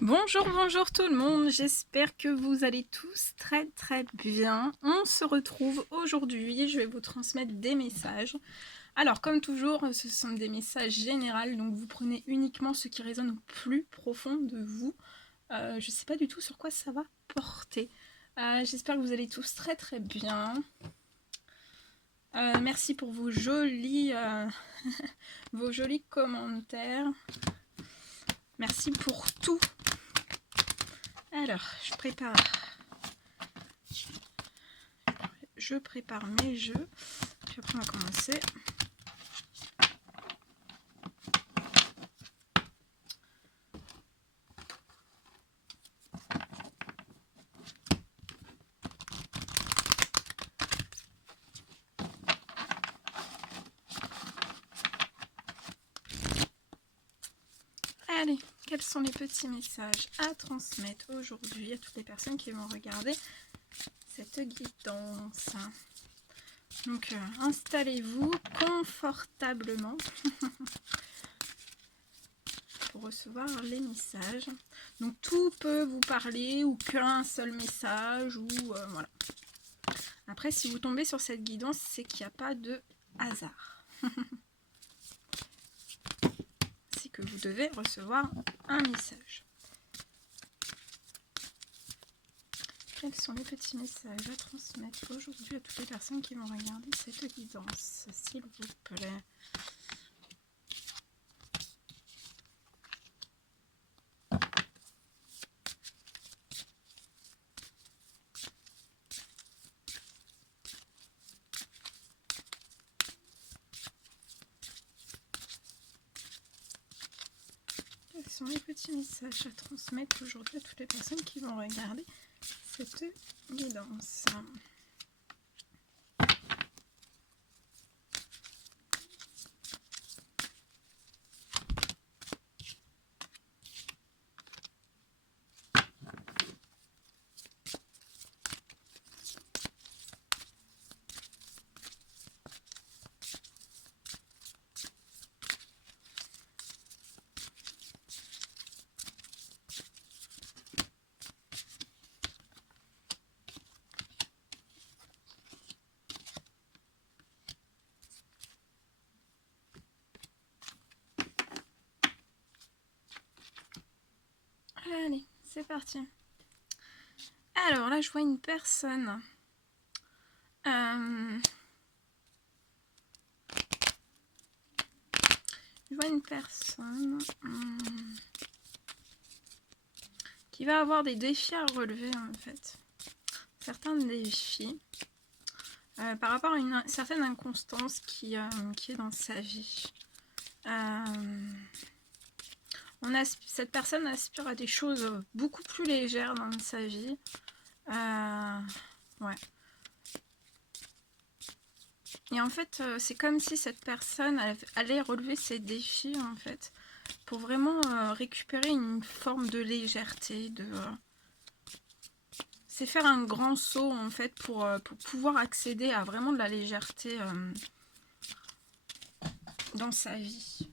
Bonjour, bonjour tout le monde, j'espère que vous allez tous très bien. On se retrouve aujourd'hui, je vais vous transmettre des messages. Alors comme toujours, ce sont des messages généraux, donc vous prenez uniquement ce qui résonne au plus profond de vous. Je ne sais pas du tout sur quoi ça va porter. J'espère que vous allez tous très bien. Merci pour vos vos jolis commentaires. Merci pour tout. Alors, je prépare mes jeux, puis après on va commencer. Allez, quels sont les petits messages à transmettre aujourd'hui à toutes les personnes qui vont regarder cette guidance? Donc, installez-vous confortablement pour recevoir les messages. Donc, tout peut vous parler ou qu'un seul message ou voilà. Après, si vous tombez sur cette guidance, c'est qu'il n'y a pas de hasard. C'est que vous devez recevoir un message. Quels sont les petits messages à transmettre aujourd'hui à toutes les personnes qui vont regarder cette guidance, s'il vous plaît? Quels sont les petits messages à transmettre aujourd'hui à toutes les personnes qui vont regarder cette guidance? Allez, c'est parti. Alors là, je vois une personne. Je vois une personne qui va avoir des défis à relever en fait. Certains défis par rapport à une certaine inconstance qui est dans sa vie. Cette personne aspire à des choses beaucoup plus légères dans sa vie. Ouais. Et en fait, c'est comme si cette personne allait relever ses défis, en fait, pour vraiment récupérer une forme de légèreté, c'est faire un grand saut, en fait, pour pouvoir accéder à vraiment de la légèreté dans sa vie.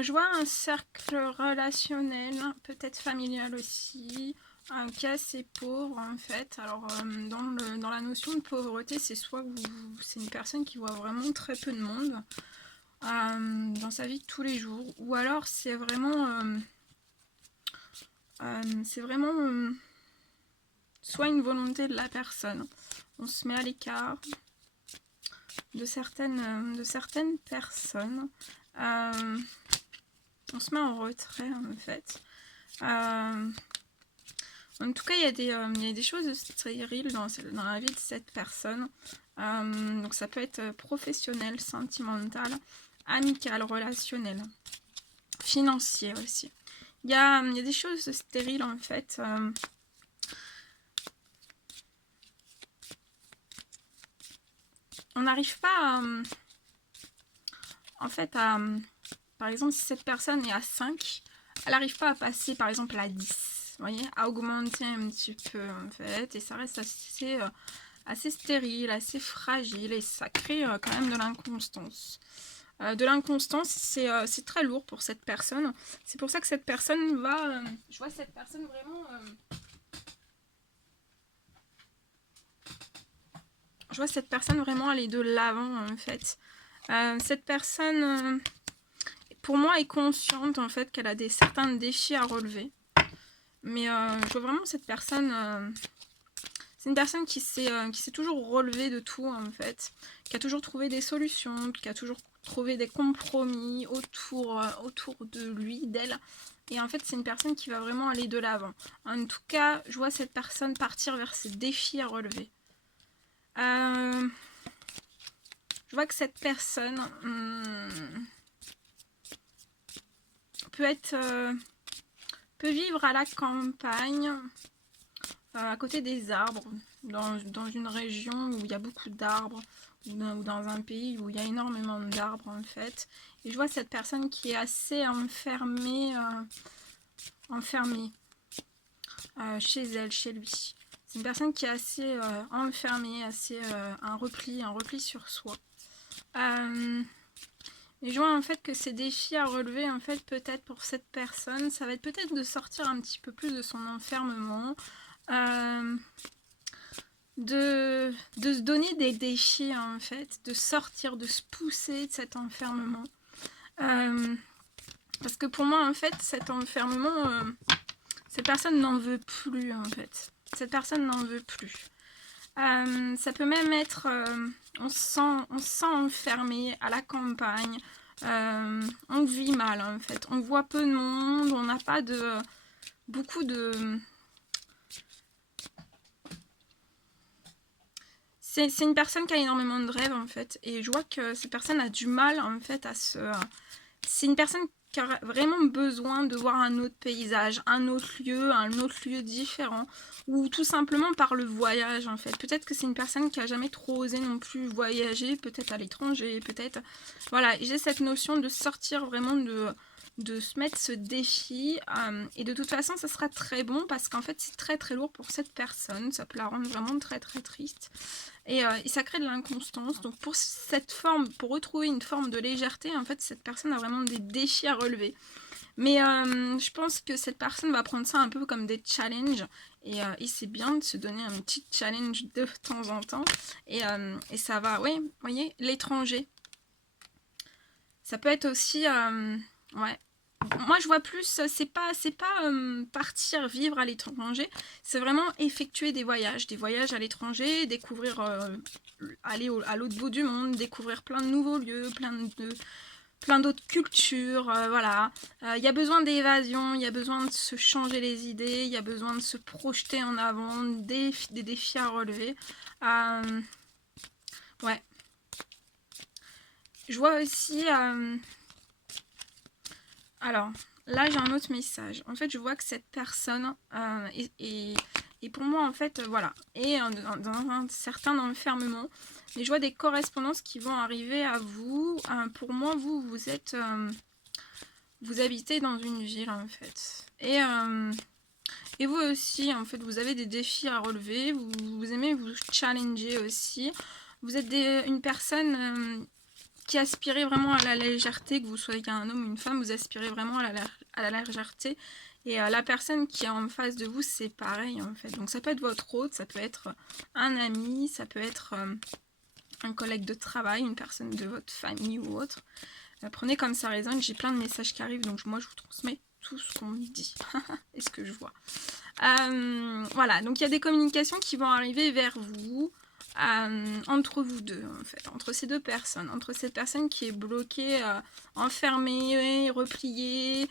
Je vois un cercle relationnel, peut-être familial aussi, qui est assez pauvre en fait. Alors dans la notion de pauvreté, c'est soit c'est une personne qui voit vraiment très peu de monde dans sa vie de tous les jours, ou alors c'est vraiment soit une volonté de la personne. On se met à l'écart de certaines personnes. On se met en retrait en fait. En tout cas, il y a des choses stériles dans la vie de cette personne. Donc ça peut être professionnel, sentimental, amical, relationnel, financier aussi. Il y a des choses stériles en fait. On n'arrive pas en fait par exemple, si cette personne est à 5, elle n'arrive pas à passer par exemple à 10. Vous voyez, à augmenter un petit peu en fait. Et ça reste assez stérile, assez fragile. Et ça crée quand même de l'inconstance. De l'inconstance, c'est très lourd pour cette personne. C'est pour ça que cette personne va... je vois cette personne vraiment... je vois cette personne vraiment aller de l'avant en fait. Cette personne, pour moi, est consciente en fait qu'elle a certains défis à relever. Mais je vois vraiment cette personne... c'est une personne qui s'est toujours relevée de tout en fait. Qui a toujours trouvé des solutions, qui a toujours trouvé des compromis autour de lui, d'elle. Et en fait, c'est une personne qui va vraiment aller de l'avant. En tout cas, je vois cette personne partir vers ses défis à relever. Je vois que cette personne peut vivre à la campagne, à côté des arbres, dans une région où il y a beaucoup d'arbres, ou dans un pays où il y a énormément d'arbres en fait. Et je vois cette personne qui est assez enfermée chez elle, chez lui. C'est une personne qui est assez enfermée, assez un repli sur soi. Et je vois en fait que ces défis à relever, en fait, peut-être pour cette personne, ça va être peut-être de sortir un petit peu plus de son enfermement, de se donner des défis en fait, de sortir, de se pousser de cet enfermement. Parce que pour moi, en fait, cet enfermement, cette personne n'en veut plus en fait. Cette personne n'en veut plus. Ça peut même être, on se sent enfermé à la campagne, on vit mal en fait, on voit peu de monde, on n'a pas beaucoup de... C'est une personne qui a énormément de rêves en fait, et je vois que cette personne a du mal en fait à se... C'est une personne qui a vraiment besoin de voir un autre paysage, un autre lieu différent, ou tout simplement par le voyage en fait. Peut-être que c'est une personne qui a jamais trop osé non plus voyager, peut-être à l'étranger, peut-être... Voilà, j'ai cette notion de sortir vraiment de se mettre ce défi, et de toute façon ça sera très bon parce qu'en fait c'est très très lourd pour cette personne, ça peut la rendre vraiment très très triste. Et ça crée de l'inconstance. Donc pour pour retrouver une forme de légèreté, en fait, cette personne a vraiment des défis à relever. Mais je pense que cette personne va prendre ça un peu comme des challenges. Et c'est bien de se donner un petit challenge de temps en temps. Et ça va, oui, vous voyez, l'étranger. Ça peut être aussi... ouais. Moi, je vois plus, c'est pas partir vivre à l'étranger, c'est vraiment effectuer des voyages à l'étranger, découvrir, aller à l'autre bout du monde, découvrir plein de nouveaux lieux, plein d'autres cultures, voilà. Il y a besoin d'évasion, il y a besoin de se changer les idées, il y a besoin de se projeter en avant, des défis à relever. Ouais. Je vois aussi... alors, là, j'ai un autre message. En fait, je vois que cette personne est pour moi, en fait, voilà, est dans un certain enfermement. Mais je vois des correspondances qui vont arriver à vous. Pour moi, vous êtes... vous habitez dans une ville, en fait. Et vous aussi, en fait, vous avez des défis à relever. Vous aimez vous challenger aussi. Vous êtes une personne... qui aspirez vraiment à la légèreté, que vous soyez un homme ou une femme, vous aspirez vraiment à la légèreté. Et la personne qui est en face de vous, c'est pareil en fait. Donc ça peut être votre hôte, ça peut être un ami, ça peut être un collègue de travail, une personne de votre famille ou autre. Prenez comme ça résonne, j'ai plein de messages qui arrivent, donc moi je vous transmets tout ce qu'on me dit et ce que je vois. Voilà, donc il y a des communications qui vont arriver vers vous. Entre vous deux en fait, entre ces deux personnes, entre cette personne qui est bloquée, enfermée, repliée,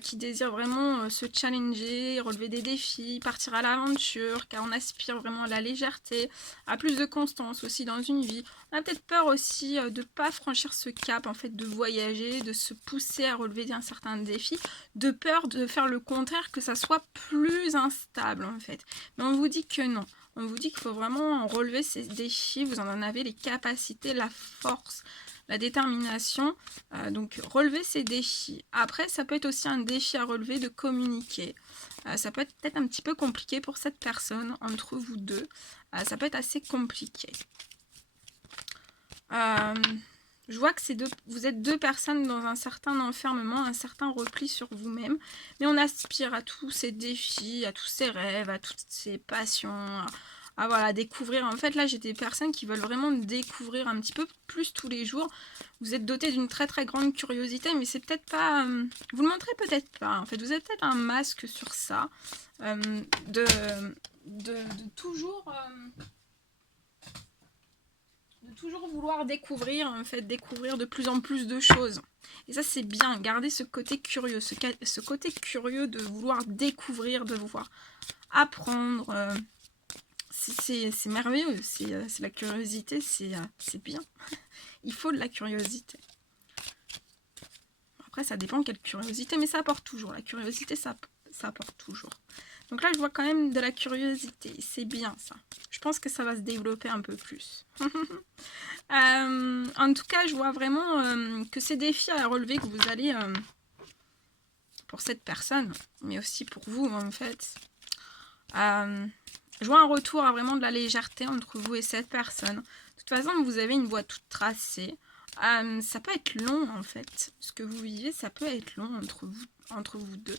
qui désire vraiment se challenger, relever des défis, partir à l'aventure, car on aspire vraiment à la légèreté, à plus de constance aussi dans une vie. On a peut-être peur aussi de ne pas franchir ce cap en fait, de voyager, de se pousser à relever un certain défi, de peur de faire le contraire, que ça soit plus instable en fait. Mais on vous dit que non. On vous dit qu'il faut vraiment relever ces défis, vous en avez les capacités, la force, la détermination, donc relever ces défis. Après, ça peut être aussi un défi à relever de communiquer. Ça peut être peut-être un petit peu compliqué pour cette personne, entre vous deux. Ça peut être assez compliqué. Je vois que vous êtes deux personnes dans un certain enfermement, un certain repli sur vous-même. Mais on aspire à tous ces défis, à tous ces rêves, à toutes ces passions, à voilà, découvrir. En fait, là, j'ai des personnes qui veulent vraiment découvrir un petit peu plus tous les jours. Vous êtes doté d'une très très grande curiosité, mais c'est peut-être pas... vous le montrez peut-être pas. En fait, vous avez peut-être un masque sur ça. De toujours... toujours vouloir découvrir, en fait, découvrir de plus en plus de choses. Et ça, c'est bien, garder ce côté curieux, ce côté curieux de vouloir découvrir, de vouloir apprendre. C'est merveilleux, c'est la curiosité, c'est bien. Il faut de la curiosité. Après, ça dépend quelle curiosité, mais ça apporte toujours. La curiosité, ça apporte toujours. Donc là, je vois quand même de la curiosité. C'est bien, ça. Je pense que ça va se développer un peu plus. En tout cas, je vois vraiment que ces défis à relever que vous allez... pour cette personne, mais aussi pour vous, en fait. Je vois un retour à vraiment de la légèreté entre vous et cette personne. De toute façon, vous avez une voie toute tracée. Ça peut être long, en fait. Ce que vous vivez, ça peut être long entre vous deux.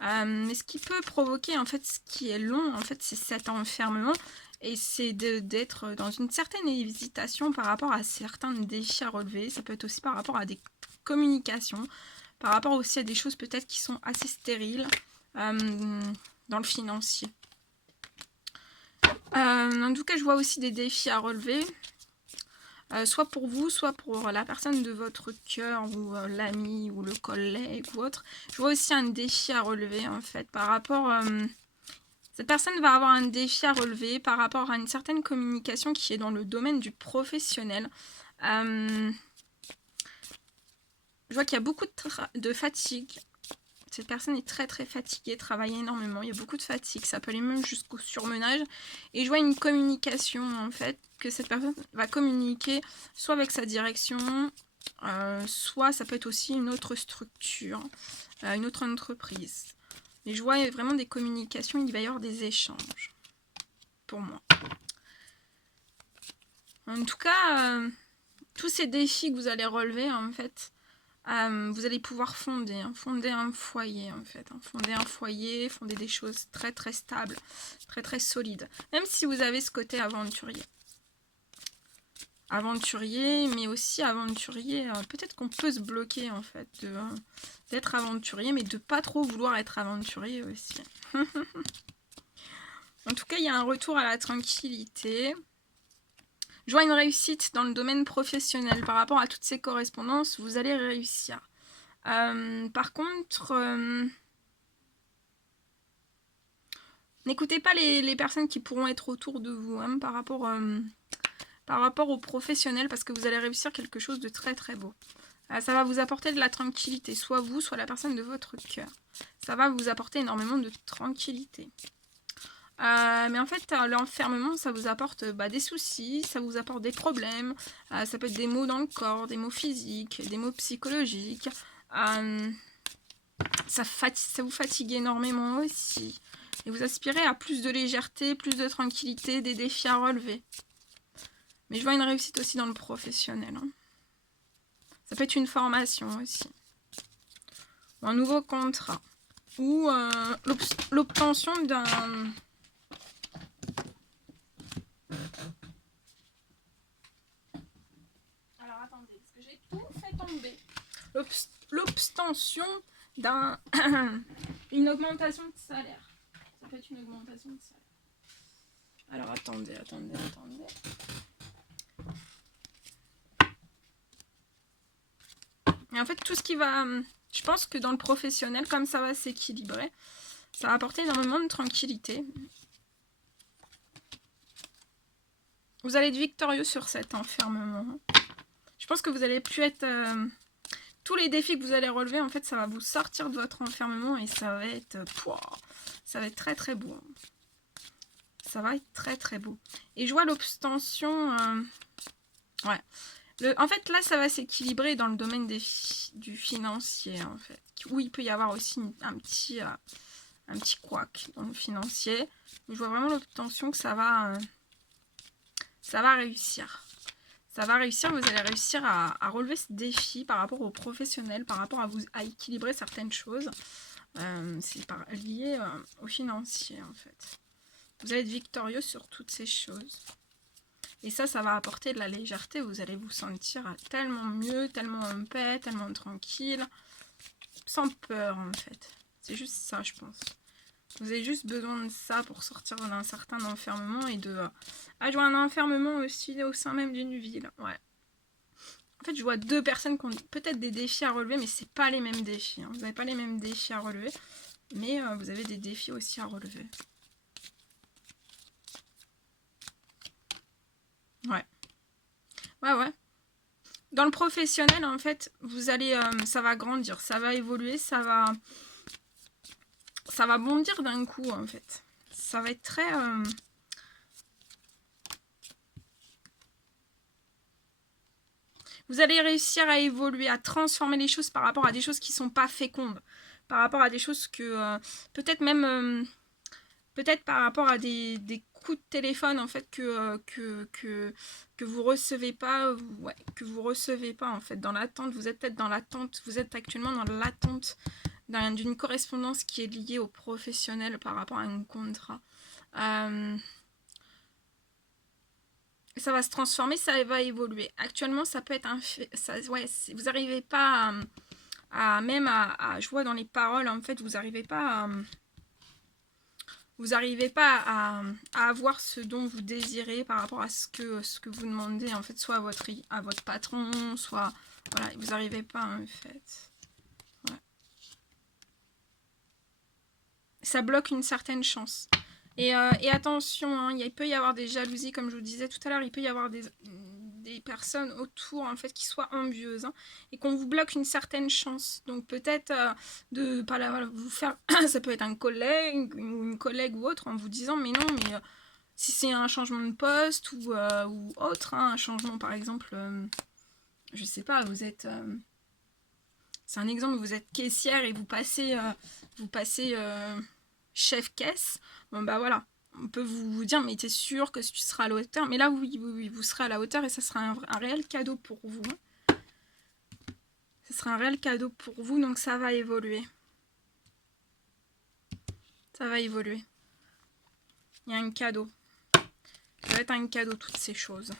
Mais ce qui peut provoquer, en fait, ce qui est long, en fait, c'est cet enfermement. Et c'est d'être dans une certaine hésitation par rapport à certains défis à relever. Ça peut être aussi par rapport à des communications, par rapport aussi à des choses peut-être qui sont assez stériles dans le financier. En tout cas, je vois aussi des défis à relever. Soit pour vous, soit pour la personne de votre cœur, ou l'ami, ou le collègue, ou autre. Je vois aussi un défi à relever, en fait, par rapport... cette personne va avoir un défi à relever par rapport à une certaine communication qui est dans le domaine du professionnel. Je vois qu'il y a beaucoup de fatigue. Cette personne est très très fatiguée, travaille énormément, il y a beaucoup de fatigue, ça peut aller même jusqu'au surmenage. Et je vois une communication, en fait, que cette personne va communiquer soit avec sa direction, soit ça peut être aussi une autre structure, une autre entreprise. Mais je vois vraiment des communications, il va y avoir des échanges, pour moi. En tout cas, tous ces défis que vous allez relever, en fait, vous allez pouvoir fonder un foyer, en fait. Fonder des choses très très stables, très très solides. Même si vous avez ce côté aventurier. Mais aussi aventurier, peut-être qu'on peut se bloquer, en fait, d'être aventurier, mais de pas trop vouloir être aventurier aussi. En tout cas, il y a un retour à la tranquillité. Je vois une réussite dans le domaine professionnel. Par rapport à toutes ces correspondances, vous allez réussir. Par contre, n'écoutez pas les personnes qui pourront être autour de vous, hein, par rapport aux professionnels, parce que vous allez réussir quelque chose de très très beau. Ça va vous apporter de la tranquillité, soit vous, soit la personne de votre cœur. Ça va vous apporter énormément de tranquillité. Mais en fait, l'enfermement, ça vous apporte des soucis, ça vous apporte des problèmes, ça peut être des maux dans le corps, des maux physiques, des maux psychologiques. Ça vous fatigue énormément aussi. Et vous aspirez à plus de légèreté, plus de tranquillité, des défis à relever. Mais je vois une réussite aussi dans le professionnel. Hein. Ça peut être une formation aussi. Ou un nouveau contrat. Ou l'obtention d'un... Alors attendez, parce que j'ai tout fait tomber. L'obtention d'un... une augmentation de salaire. Ça peut être une augmentation de salaire. Alors attendez. Et en fait, tout ce qui va... Je pense que dans le professionnel, comme ça va s'équilibrer, ça va apporter énormément de tranquillité. Vous allez être victorieux sur cet enfermement. Je pense que vous allez plus être... tous les défis que vous allez relever, en fait, ça va vous sortir de votre enfermement et ça va être... ça va être très très beau. Ça va être très très beau. Et je vois l'obtention... ouais. En fait, là, ça va s'équilibrer dans le domaine du financier, en fait. Où il peut y avoir aussi un petit un petit couac dans le financier. Je vois vraiment l'obtention que ça va réussir. Ça va réussir, vous allez réussir à relever ce défi par rapport aux professionnels, par rapport à équilibrer certaines choses. C'est lié au financier en fait. Vous allez être victorieux sur toutes ces choses. Et ça va apporter de la légèreté. Vous allez vous sentir tellement mieux, tellement en paix, tellement tranquille. Sans peur en fait. C'est juste ça je pense. Vous avez juste besoin de ça pour sortir d'un certain enfermement et de... je vois un enfermement aussi au sein même d'une ville. Ouais. En fait, je vois deux personnes qui ont peut-être des défis à relever, mais c'est pas les mêmes défis. Hein. Vous n'avez pas les mêmes défis à relever, mais vous avez des défis aussi à relever. Ouais. Ouais. Dans le professionnel, en fait, vous allez... ça va grandir, ça va évoluer, ça va bondir d'un coup, en fait. Ça va être très... Vous allez réussir à évoluer, à transformer les choses par rapport à des choses qui ne sont pas fécondes. Par rapport à des choses que... peut-être même... peut-être par rapport à des coups de téléphone en fait que vous recevez pas, ouais, que vous recevez pas en fait dans l'attente. Vous êtes peut-être dans l'attente, vous êtes actuellement dans l'attente d'une correspondance qui est liée au professionnel par rapport à un contrat. Ça va se transformer, ça va évoluer. Actuellement, ça peut être un fait, ouais, vous n'arrivez pas je vois dans les paroles en fait, vous n'arrivez pas à avoir ce dont vous désirez par rapport à ce que vous demandez en fait, soit à votre patron, soit voilà, vous n'arrivez pas en fait. Ouais. Ça bloque une certaine chance. Et attention, hein, il peut y avoir des jalousies, comme je vous disais tout à l'heure, il peut y avoir des personnes autour en fait qui soient envieuses, hein, et qu'on vous bloque une certaine chance. Donc peut-être de pas vous faire, ça peut être un collègue, une collègue ou autre, en vous disant mais non, mais si c'est un changement de poste ou autre, hein, un changement par exemple, je sais pas, vous êtes... c'est un exemple, vous êtes caissière et vous passez chef caisse, bon bah voilà, on peut vous dire mais t'es sûr que tu seras à la hauteur, mais là oui, vous serez à la hauteur et ça sera un réel cadeau pour vous. Ce sera un réel cadeau pour vous, donc ça va évoluer. Ça va évoluer. Il y a un cadeau. Ça va être un cadeau, toutes ces choses.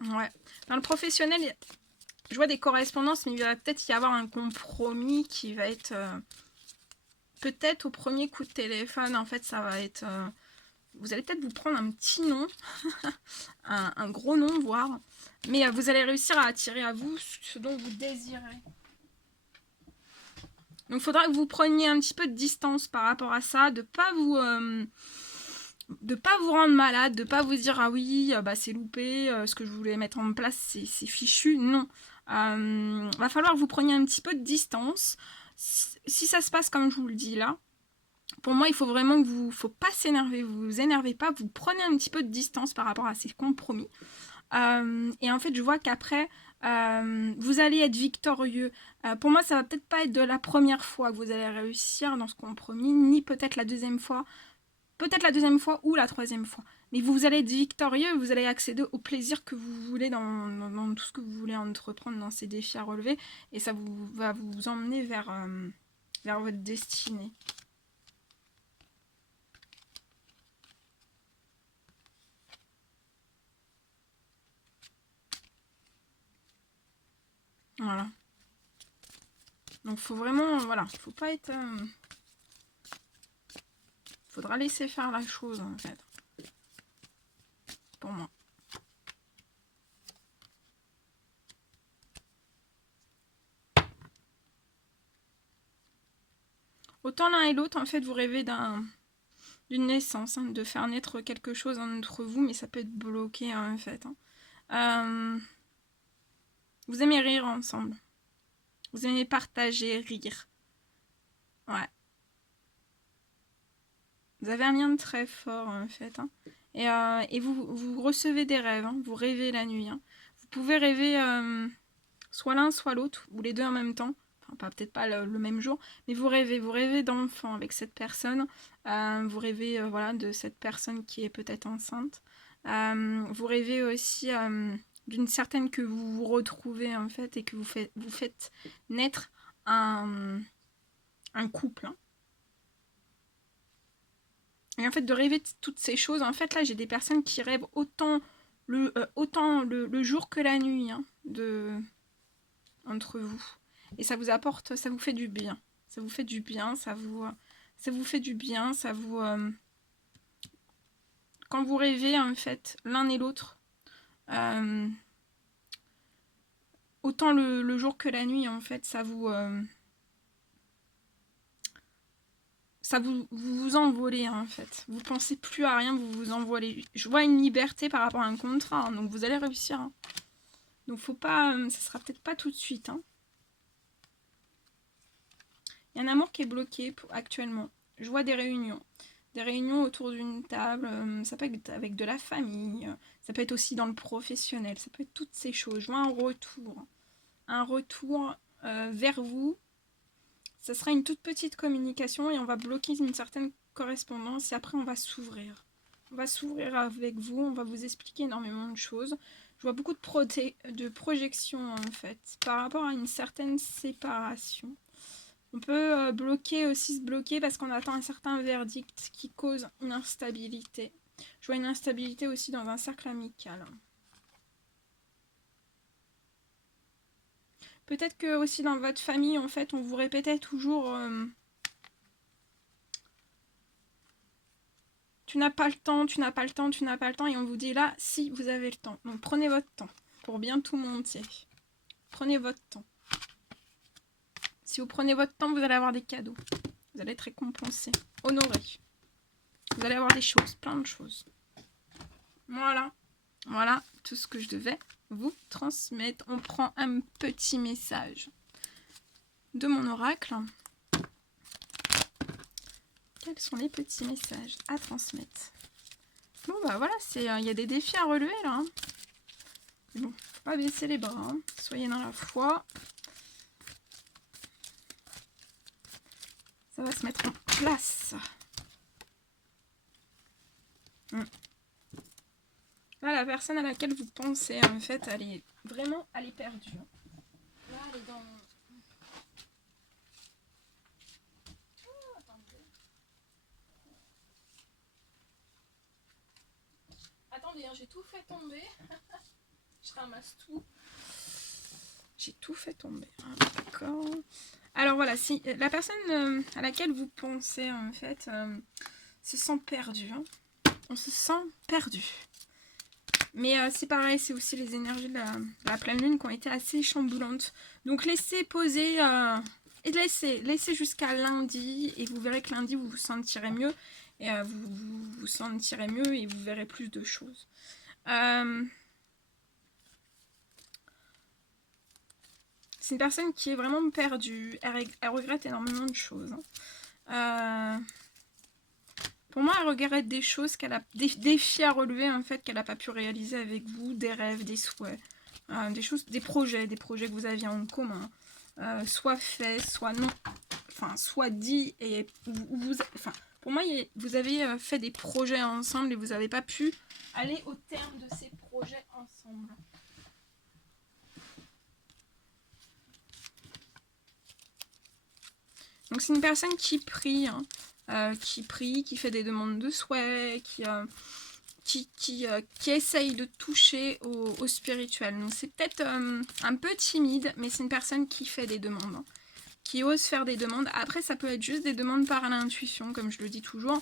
Ouais. Dans le professionnel, je vois des correspondances, mais il va peut-être y avoir un compromis qui va être... peut-être au premier coup de téléphone, en fait, ça va être... vous allez peut-être vous prendre un petit nom, un gros nom, voire. Mais vous allez réussir à attirer à vous ce dont vous désirez. Donc, il faudra que vous preniez un petit peu de distance par rapport à ça, de pas vous rendre malade, de pas vous dire ah oui, bah c'est loupé, ce que je voulais mettre en place c'est fichu. Non, va falloir que vous preniez un petit peu de distance. Si ça se passe comme je vous le dis là, pour moi il faut vraiment que faut pas s'énerver, vous énervez pas, vous prenez un petit peu de distance par rapport à ces compromis. Et en fait je vois qu'après vous allez être victorieux. Pour moi ça va peut-être pas être de la première fois que vous allez réussir dans ce compromis, ni peut-être la deuxième fois. Peut-être la deuxième fois ou la troisième fois. Mais vous allez être victorieux, vous allez accéder au plaisir que vous voulez dans tout ce que vous voulez entreprendre, dans ces défis à relever. Et ça va vous emmener vers votre destinée. Voilà. Donc faut vraiment... Voilà. Faut pas être... faudra laisser faire la chose en fait. Pour moi. Autant l'un et l'autre, en fait, vous rêvez d'une naissance, hein, de faire naître quelque chose entre vous, mais ça peut être bloqué, hein, en fait. Hein. Vous aimez rire ensemble. Vous aimez partager, rire. Ouais. Vous avez un lien très fort, en fait. Hein. Et vous recevez des rêves, hein. Vous rêvez la nuit. Hein. Vous pouvez rêver soit l'un, soit l'autre, ou les deux en même temps. Enfin, peut-être pas le même jour, mais vous rêvez d'enfant avec cette personne. Vous rêvez voilà, de cette personne qui est peut-être enceinte. Vous rêvez aussi d'une certaine que vous vous retrouvez en fait et que vous faites naître un couple. Hein. Et en fait, de rêver de toutes ces choses, en fait, là, j'ai des personnes qui rêvent autant le jour que la nuit hein, entre vous. Et ça vous apporte, ça vous fait du bien. Ça vous fait du bien, ça vous fait du bien, ça vous... Quand vous rêvez, en fait, l'un et l'autre, autant le jour que la nuit, en fait, vous envolez en fait. Vous pensez plus à rien, vous vous envolez. Je vois une liberté par rapport à un contrat, hein, donc vous allez réussir. Hein. Donc faut pas, ça sera peut-être pas tout de suite. Hein. Il y a un amour qui est bloqué actuellement. Je vois des réunions autour d'une table. Ça peut être avec de la famille, ça peut être aussi dans le professionnel, ça peut être toutes ces choses. Je vois un retour vers vous. Ça sera une toute petite communication et on va bloquer une certaine correspondance et après on va s'ouvrir. On va s'ouvrir avec vous, on va vous expliquer énormément de choses. Je vois beaucoup de projections en fait par rapport à une certaine séparation. On peut se bloquer parce qu'on attend un certain verdict qui cause une instabilité. Je vois une instabilité aussi dans un cercle amical. Peut-être que aussi dans votre famille, en fait, on vous répétait toujours tu n'as pas le temps, tu n'as pas le temps, tu n'as pas le temps. Et on vous dit là, si vous avez le temps. Donc prenez votre temps pour bien tout monter. Prenez votre temps. Si vous prenez votre temps, vous allez avoir des cadeaux. Vous allez être récompensé, honoré. Vous allez avoir des choses, plein de choses. Voilà. Voilà tout ce que je devais vous transmettre. On prend un petit message de mon oracle. Quels sont les petits messages à transmettre? Bon bah voilà, il y a des défis à relever là. Hein. Bon, faut pas baisser les bras. Hein. Soyez dans la foi. Ça va se mettre en place. Là, la personne à laquelle vous pensez, en fait, elle est perdue. Là, elle est dans... Oh, attendez, hein, j'ai tout fait tomber. Je ramasse tout. J'ai tout fait tomber. Ah, d'accord. Alors voilà, si la personne à laquelle vous pensez, en fait, se sent perdue. Hein. On se sent perdu. Mais c'est pareil, c'est aussi les énergies de la pleine lune qui ont été assez chamboulantes. Donc laissez poser et laissez jusqu'à lundi et vous verrez que lundi vous vous sentirez mieux et vous sentirez mieux et vous verrez plus de choses. C'est une personne qui est vraiment perdue. Elle regrette énormément de choses. Hein. Pour moi, elle regrette des choses des défis à relever en fait qu'elle n'a pas pu réaliser avec vous, des rêves, des souhaits, des projets que vous aviez en commun, soit faits, soit non, enfin soit dit et pour moi vous avez fait des projets ensemble et vous n'avez pas pu aller au terme de ces projets ensemble. Donc c'est une personne qui prie, hein, qui fait des demandes de souhait, qui essaye de toucher au spirituel. Donc c'est peut-être un peu timide, mais c'est une personne qui fait des demandes, hein, qui ose faire des demandes. Après, ça peut être juste des demandes par l'intuition, comme je le dis toujours.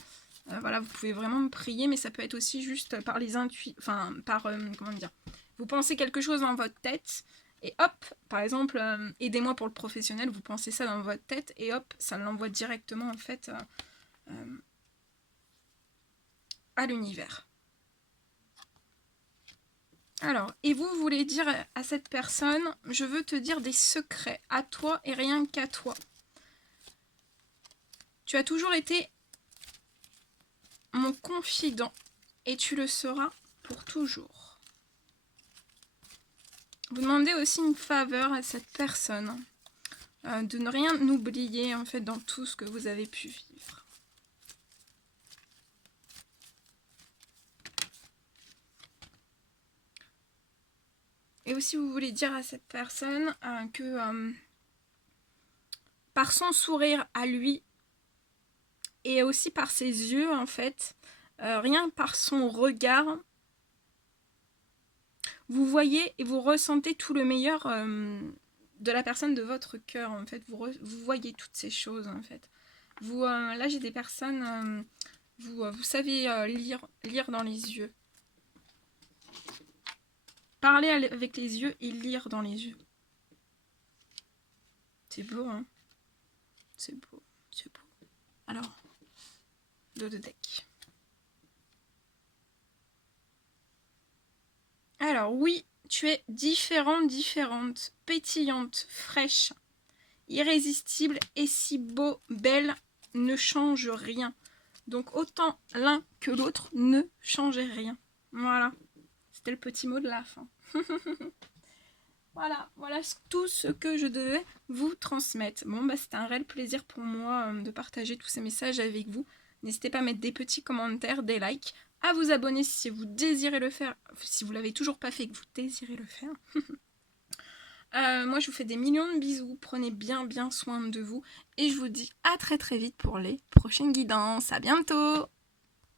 Voilà, vous pouvez vraiment prier, mais ça peut être aussi juste par les intuitions, enfin, comment dire, vous pensez quelque chose dans votre tête, et hop, par exemple, aidez-moi pour le professionnel, vous pensez ça dans votre tête, et hop, ça l'envoie directement, en fait, à l'univers. Alors, et vous voulez dire à cette personne, je veux te dire des secrets, à toi et rien qu'à toi. Tu as toujours été mon confident, et tu le seras pour toujours. Vous demandez aussi une faveur à cette personne. De ne rien oublier en fait dans tout ce que vous avez pu vivre. Et aussi vous voulez dire à cette personne que par son sourire à lui et aussi par ses yeux en fait, rien par son regard, vous voyez et vous ressentez tout le meilleur de la personne de votre cœur en fait. Vous voyez toutes ces choses en fait. Là j'ai des personnes, vous savez lire dans les yeux. Parler avec les yeux et lire dans les yeux. C'est beau, hein? C'est beau, c'est beau. Alors, dos de deck. Alors oui, tu es différente, pétillante, fraîche, irrésistible et si beau, belle, ne change rien. Donc autant l'un que l'autre ne changez rien. Voilà, c'était le petit mot de la fin. Voilà tout ce que je devais vous transmettre. Bon, bah c'était un réel plaisir pour moi de partager tous ces messages avec vous. N'hésitez pas à mettre des petits commentaires, des likes, à vous abonner si vous désirez le faire, si vous l'avez toujours pas fait et que vous désirez le faire. Moi, je vous fais des millions de bisous. Prenez bien soin de vous. Et je vous dis à très vite pour les prochaines guidances. À bientôt!